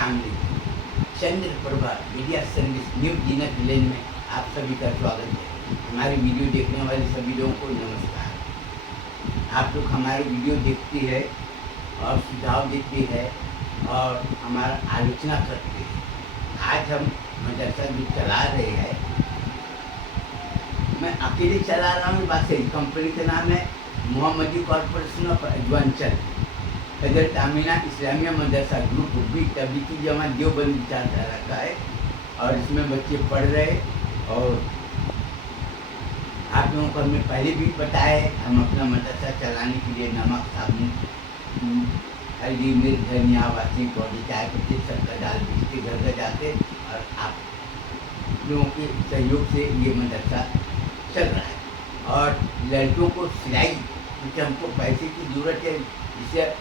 अस्सलाम वालेकुम। चंद्र Prabha media service new दिनक लेन में आप सभी का स्वागत है। हमारी वीडियो देखने वाले सभी लोगों को नमस्कार। आप लोग हमारी वीडियो देखती है और सुझाव देती है और हमारा आलोचना करते हैं। आज हम मदरसा जो चला रहे हैं, मैं अकेले चला रहा हूँ। बात सही, कंपनी का नाम है मोहम्मदी corporation of adventure Hazrat Amina Islamia Madrasa group भी तबलीगी जमात देवबंद विचारधारा का है और इसमें बच्चे पढ़ रहे। और आप लोगों को हमने पहले भी बताया है, हम अपना मदरसा चलाने के लिए नमक, साबुन, हल्दी, मिर्च, धनिया, वासी पाउडर, चाय पत्ती सबका डाल बेचते घर घर जाते और आप लोगों के सहयोग से ये मदरसा चल रहा है। और लड़कियों को सिलाई, क्योंकि हमको पैसे की ज़रूरत है, जिससे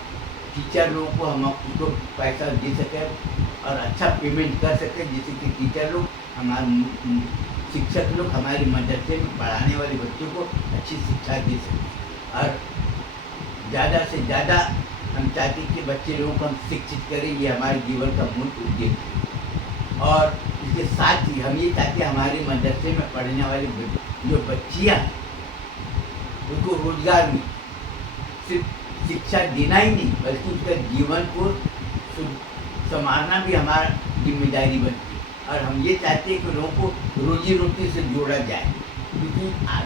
टीचर लोगों को हम उसको पैसा दे सकें और अच्छा पेमेंट कर सकें, जिससे कि टीचर लोग, हमारे शिक्षक लोग हमारे मदरसे में पढ़ाने वाले बच्चों को अच्छी शिक्षा दे सकें। और ज़्यादा से ज़्यादा हम चाहते हैं कि बच्चे लोगों को हम शिक्षित करें, ये हमारे जीवन का मूल उद्देश्य है। और इसके साथ ही हम ये चाहते हैं हमारे मदरसे में पढ़ने वाले जो बच्चियाँ उनको रोजगार में सिर्फ शिक्षा देना ही नहीं, बल्कि उसका जीवन को संभालना भी हमारा जिम्मेदारी बनती है। और हम ये चाहते हैं कि लोगों को रोजी रोटी से जोड़ा जाए, क्योंकि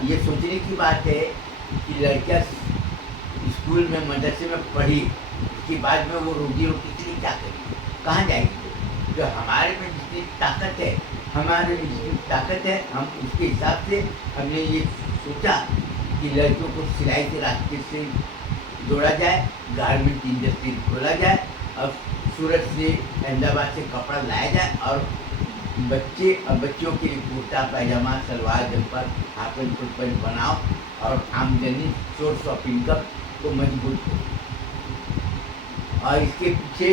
ये सोचने की बात है कि लड़कियाँ स्कूल में, मदरसे में पढ़ी, उसके बाद में वो रोजी रोटी के लिए क्या करेगी, कहाँ जाएगी। जो हमारे में जितनी ताकत है, हमारे में जितनी ताकत है, हम उसके हिसाब से हमने ये सोचा कि लड़कियों को सिलाई के रास्ते से जोड़ा जाए, गारमेंट इंडस्ट्री खोला जाए और सूरत से, अहमदाबाद से कपड़ा लाया जाए और बच्चे और बच्चियों के लिए kurta pyjama, salwar jumper, half and full pant बनाओ और आमदनी, सोर्स ऑफ इनकम को मजबूत हो। और इसके पीछे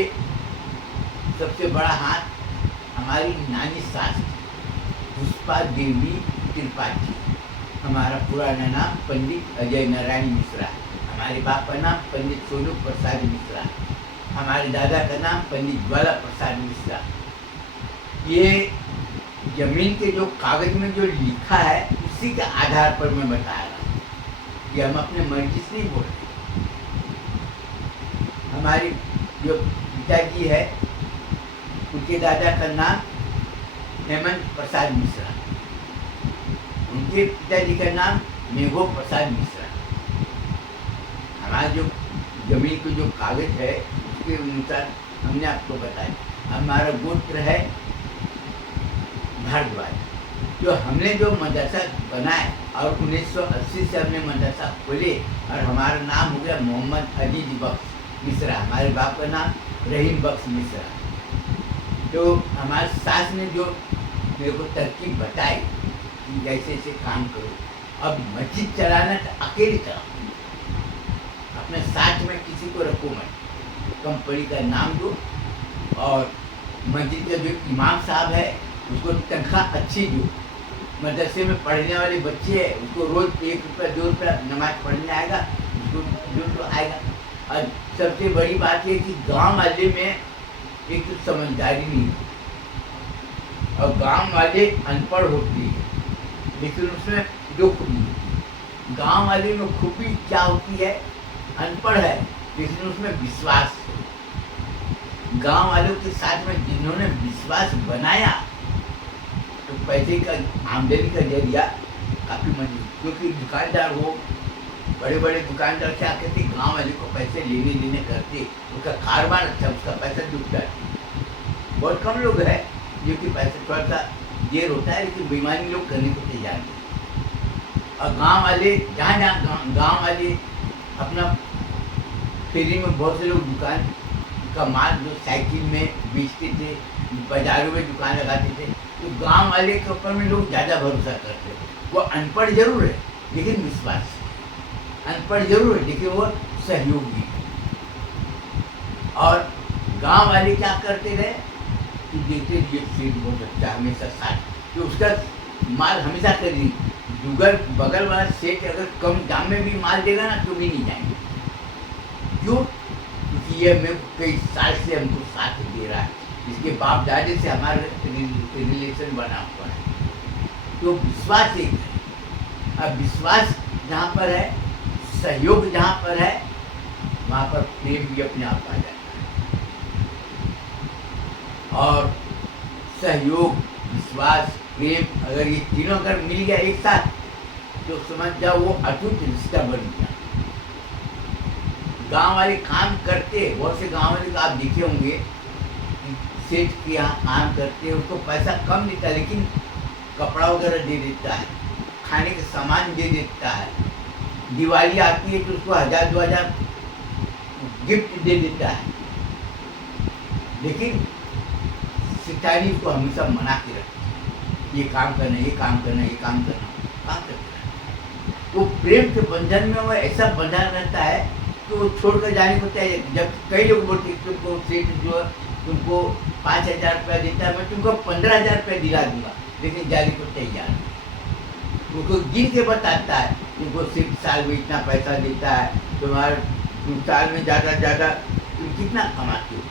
सबसे बड़ा हाथ हमारी नानी सास पुष्पा देवी त्रिपाठी। हमारा पुराना नाम पंडित अजय नारायण मिश्रा, हमारे बाप का नाम पंडित सोनू प्रसाद मिश्रा, हमारे दादा का नाम पंडित ज्वाला प्रसाद मिश्रा। ये जमीन के जो कागज में जो लिखा है, उसी के आधार पर मैं बता रहा हूँ, ये हम अपने मर्जी से नहीं बोल रहे। हमारे जो पिताजी है, उनके दादा का नाम हेमंत प्रसाद मिश्रा, उनके पिताजी का नाम मेघो प्रसाद मिश्रा। हमारा जो जमीन के जो कागज है, उसके अनुसार हमने आपको बताया। हमारा गोत्र है भारद्वाज। जो हमने जो मदरसा बनाए और 1980 से हमने मदरसा खोले और हमारा नाम हो गया मोहम्मद अजीज बख्श मिश्रा, हमारे बाप का नाम रहीम बख्श मिश्रा। तो हमारे सास ने जो मेरे को तरकीब बताई कि जैसे ऐसे काम करो। अब मस्जिद चलाना तो अकेले चलाओ, अपने साथ में किसी को रखो मत, कंपनी का नाम दो और मस्जिद का जो इमाम साहब है उसको तनख्वाह अच्छी दो। मदरसे में पढ़ने वाले बच्चे हैं, उसको रोज़ 1 रुपया 2 रुपया नमाज पढ़ने आएगा, उसको जो तो आएगा। और सबसे बड़ी बात ये कि गांव वाले में एक तो समझदारी नहीं है और गांव वाले अनपढ़ होती है, लेकिन उसमें जो खूबी गांव वाले में खूबी क्या होती है, अनपढ़ है लेकिन उसमें विश्वास है। गांव वालों के साथ में जिन्होंने विश्वास बनाया तो पैसे का, आमदनी का जरिया काफ़ी मजबूत, क्योंकि दुकानदार हो, बड़े बड़े दुकानदार क्या कहते, गांव वाले को पैसे लेने देने करते, उसका कारोबार अच्छा, उसका पैसा डूब जाता। बहुत कम लोग हैं जो कि पैसे थोड़ा सा देर होता है, लेकिन बेईमानी लोग करने को तैयार नहीं। और गाँव वाले जहाँ जहाँ गाँव वाले अपना फेरी में, बहुत से लोग दुकान का माल जो साइकिल में बेचते थे, बाजारों में दुकान लगाते थे, तो गांव वाले के ऊपर में लोग ज़्यादा भरोसा करते थे। वो अनपढ़ जरूर है लेकिन विश्वास, अनपढ़ जरूर है लेकिन वो सहयोगी है। और गांव वाले क्या करते रहे कि देखते ये सेठ बहुत अच्छा, हमेशा साथ, तो उसका माल हमेशा खरीदी। जुगर बगल वाला सेठ अगर कम दाम में भी माल देगा ना तो भी नहीं जाएंगे। क्यों? क्योंकि ये मैं कई साल से हमको साथ दे रहा है, इसके बाप दादे से हमारा रिलेशन बना हुआ है। तो विश्वास एक है। अब विश्वास जहाँ पर है, सहयोग जहाँ पर है, वहाँ पर प्रेम भी अपने आप आ जाता है। और सहयोग, विश्वास, प्रेम, अगर ये तीनों अगर मिल गया एक साथ, तो समझ जाओ वो अटूट रिश्ता बन गया। गांव वाले काम करते, बहुत से गांव वाले को आप देखे होंगे, सेठ के यहाँ काम करते, उसको पैसा कम देता है, लेकिन कपड़ा वगैरह दे देता है, खाने के सामान दे देता है। दिवाली आती है तो उसको 1000-2000 गिफ्ट दे देता है। लेकिन सितारी को हमेशा मना के रखती है, ये काम करना, ये काम करना, ये काम करना, काम करते रहता है। वो प्रेम के बंधन में वो ऐसा बंधा रहता है कि वो छोड़कर जाने को तैयार। जब कई लोग बोलते तुमको सेठ जो तुमको 5000 रुपया देता है, मैं तुमको 15000 रुपया दिला दूंगा, लेकिन जाने को तैयार। उनको गिन के बताता है, तुमको सिर्फ साल में इतना पैसा देता है, तुम साल में ज़्यादा ज़्यादा तुम कितना कमाते हो?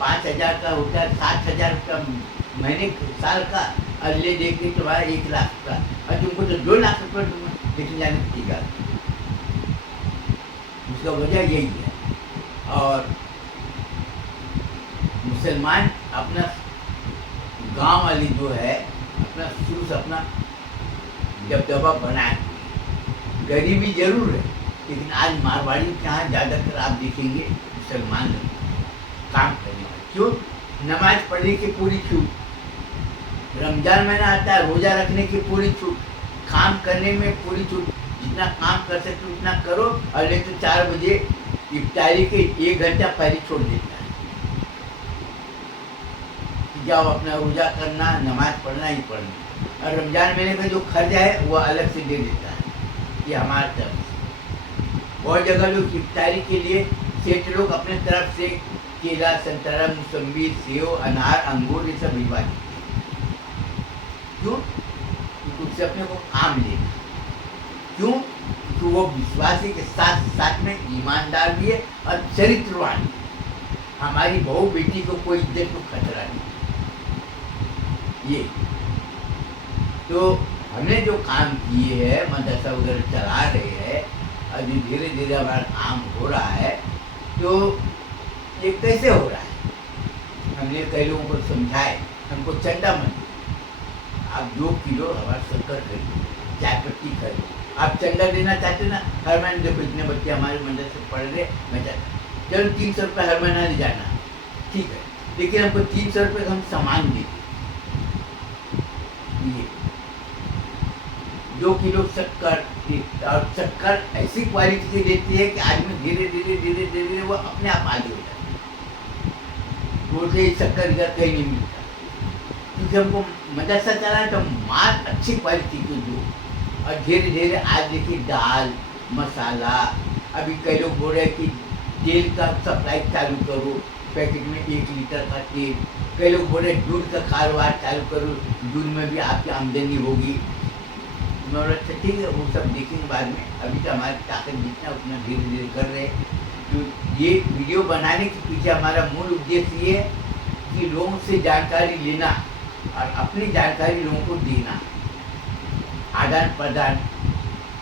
5000 का होता है, 60,000 का महीने साल का, अगले देखते तुम्हारा 1 लाख का, और तुमको तो 2 लाख रुपये दूंगा, लेकिन जाने को तैयार। उसका वजह यही है। और मुसलमान अपना गांव वाली जो है, अपना शुरू से अपना दबदबा बनाए, गरीबी जरूर है, लेकिन आज मारवाड़ी के यहाँ ज़्यादातर आप देखेंगे मुसलमान काम करने वाले। क्यों? नमाज पढ़ने की पूरी छूट, रमजान महीना आता है, रोज़ा रखने की पूरी छूट, काम करने में पूरी छूट, जितना काम कर सकते उतना करो, और नहीं तो 4 बजे इफ्तारी के 1 घंटा पहले छोड़ देता है कि जाओ अपना रोज़ा करना, नमाज पढ़ना ही पढ़ना। और रमजान महीने का जो खर्चा है वो अलग से दे देता है, ये हमारे तरफ से। बहुत जगह लोग इफ्तारी के लिए सेठ लोग अपने तरफ से केला, संतरा, मौसम्बी, सेव, अनार, अंगूर ये सब भिजवा देते हैं। क्यों? क्योंकि उससे अपने को काम लेना। क्यों? तो वो विश्वासी के साथ साथ में ईमानदार भी है और चरित्रवान भी है। हमारी बहू बेटी को कोई इज्जत को खतरा नहीं। ये तो हमने जो काम किए हैं, मदरसा वगैरह चला रहे हैं, अभी धीरे धीरे हमारा काम हो रहा है। तो ये कैसे हो रहा है? हमने कई लोगों को समझाए, हमको चंदा मत दो, आप 2 किलो हमारा शक्कर खरीदो, चाय पत्ती खरीदो। आप चंदा देना चाहते ना, हर महीने देखो इतने बच्चे हमारे मंदिर से पढ़ रहे, मैं चाहता चलो 300 रुपये हर महीना ले जाना, ठीक है, लेकिन हमको 300 रुपये का हम सामान देते। ये 2 किलो शक्कर, और शक्कर ऐसी क्वालिटी से देती है कि आदमी धीरे धीरे धीरे धीरे वो अपने आप आगे हो जाता है। बोलते शक्कर इधर कहीं नहीं मिलता, क्योंकि हमको मदरसा चला है तो माल अच्छी क्वालिटी की दो। और धीरे धीरे आज देखिए दाल, मसाला, अभी कई लोग बोल रहे हैं कि तेल का सप्लाई चालू करो, पैकेट में 1 लीटर का तेल। कई लोग बोल रहे दूध का कारोबार चालू करो, दूध में भी आपकी आमदनी होगी। मैं बोला अच्छा ठीक है, वो सब देखेंगे बाद में, अभी तो हमारी ताकत जितना उतना धीरे धीरे कर रहे हैं। तो ये वीडियो बनाने के पीछे हमारा मूल उद्देश्य ये है कि लोगों से जानकारी लेना और अपनी जानकारी लोगों को देना, आदान प्रदान।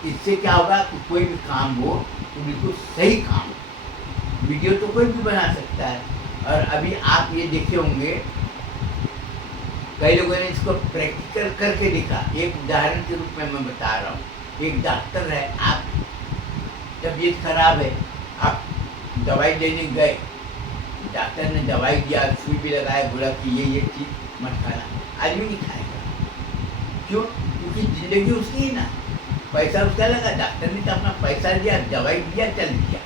इससे क्या होगा कि कोई भी काम हो तो बिल्कुल सही काम हो। वीडियो तो कोई भी बना सकता है, और अभी आप ये देखे होंगे कई लोगों ने इसको प्रैक्टिकल करके दिखा। एक उदाहरण के रूप में मैं बता रहा हूँ। एक डॉक्टर है, आप तबीयत खराब है, आप दवाई लेने गए, डॉक्टर ने दवाई दिया, सुई भी लगाया, बोला कि ये चीज़ मत खाना, आदमी नहीं खाएगा। क्यों? क्योंकि जिंदगी उसकी है ना, पैसा उसका लगा, डॉक्टर ने तो अपना पैसा दिया, दवाई दिया, चल दिया।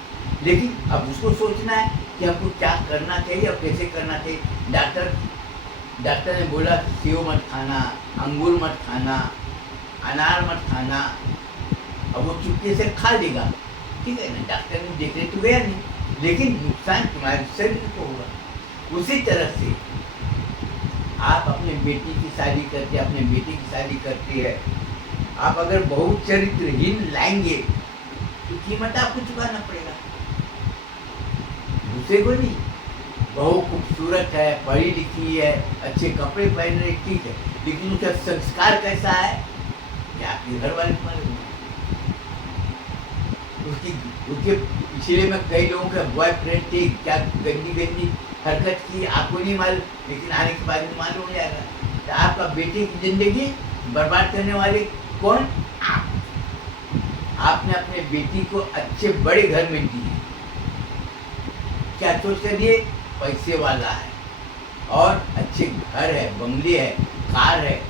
लेकिन अब उसको सोचना है कि हमको क्या करना चाहिए और कैसे करना चाहिए। डॉक्टर ने बोला सेव मत खाना, अंगूर मत खाना, अनार मत खाना, अब वो चुपके से खा लेगा, ठीक है ना, डॉक्टर ने देखने तो गया नहीं, लेकिन नुकसान तुम्हारे शरीर को होगा। उसी तरह से आप अपने बेटी की शादी करते, अपने बेटी की शादी करती है, आप अगर बहुत चरित्रहीन लाएंगे तो कीमत आपको चुकाना पड़ेगा, दूसरे को नहीं। बहू खूबसूरत है, पढ़ी लिखी है, अच्छे कपड़े पहन रही, ठीक है, लेकिन उसका संस्कार कैसा है ये आपके घर वाले को मालूम है। उसकी उसके पिछले में कई लोगों के बॉयफ्रेंड थे, क्या गंदी गंदी हरकत की आपको नहीं मालूम, लेकिन आने के बाद में मालूम हो जाएगा। तो आपका बेटे की जिंदगी बर्बाद करने वाले कौन? आप। आपने अपने बेटी को अच्छे बड़े घर में दी, क्या सोच कर दिए? पैसे वाला है और अच्छे घर है, बंगले है, कार है,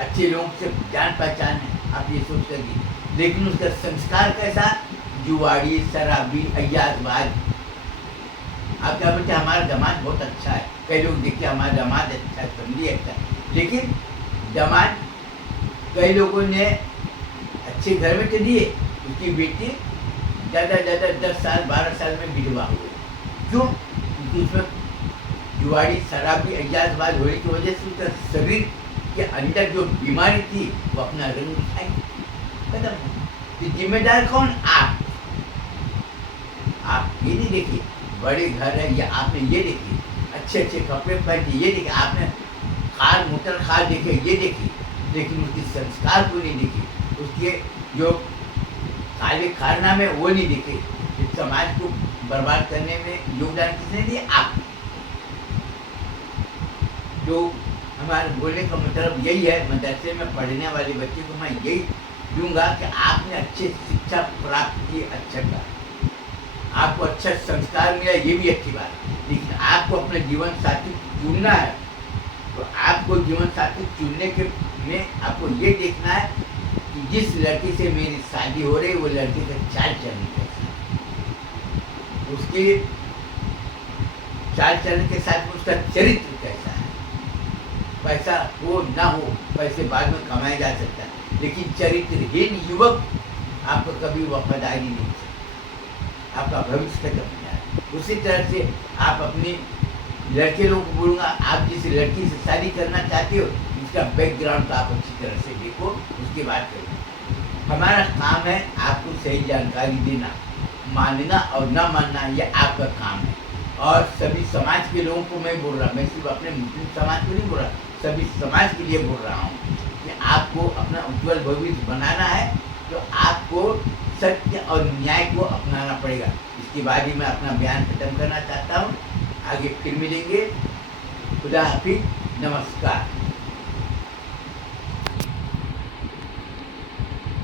अच्छे लोगों से जान पहचान है, आप ये सोच कर दिए, लेकिन उसका संस्कार कैसा? जुआड़ी, शराबी, अय्याजबाज। आप क्या बोलते हैं हमारा दामाद बहुत अच्छा है, कई लोग देखते हमारा दामाद अच्छा है, फैमिली अच्छा है, लेकिन दामाद कई लोगों ने अच्छे घर में तो दिए, उसकी बेटी ज़्यादा 10 साल 12 साल में विधवा हो गई। क्यों? क्योंकि उसमें जुआड़ी, शराबी, अय्याजबाज होने की वजह से उसका शरीर के अंदर जो बीमारी थी वो अपना रंग दिखाई, खत्म। तो जिम्मेदार कौन? आप ये नहीं देखिए बड़े घर है, या आपने ये देखिए अच्छे अच्छे कपड़े पहने, ये देखिए आपने कार मोटर कार देखे, ये देखिए, लेकिन उसके संस्कार को नहीं देखे, उसके जो काले कारनामे वो नहीं देखे। इस समाज को बर्बाद करने में योगदान किसने दिया? आप। जो हमारे बोलने का मतलब यही है, मदरसे में पढ़ने वाले बच्चे को मैं यही दूंगा कि आपने अच्छी शिक्षा प्राप्त की, अच्छा कहा, आपको अच्छा संस्कार मिला, ये भी अच्छी बात, लेकिन आपको अपने जीवन साथी चुनना है, तो आपको जीवन साथी चुनने के में आपको ये देखना है कि जिस लड़की से मेरी शादी हो रही वो लड़की का चाल चलन कैसा है, उसके चाल चलन के साथ में उसका चरित्र कैसा है। पैसा हो ना हो, पैसे बाद में कमाया जा सकता है, लेकिन चरित्रहीन युवक आपको कभी वफादारी नहीं दे सकता, आपका भविष्य खत्म हो जाए। उसी तरह से आप अपनी लड़के लोगों को बोलूँगा, आप जिस लड़की से शादी करना चाहते हो उसका बैकग्राउंड तो आप अच्छी तरह से देखो, उसके बाद करो। हमारा काम है आपको सही जानकारी देना, मानना और न मानना ये आपका काम है। और सभी समाज के लोगों को मैं बोल रहा, मैं सिर्फ अपने मुस्लिम समाज को नहीं बोल रहा, सभी समाज के लिए बोल रहा हूँ कि आपको अपना उज्जवल भविष्य बनाना है तो आपको सत्य और न्याय को अपनाना पड़ेगा। इसके बाद ही मैं अपना बयान खत्म करना चाहता हूँ, आगे फिर मिलेंगे। खुदा हाफिज, नमस्कार।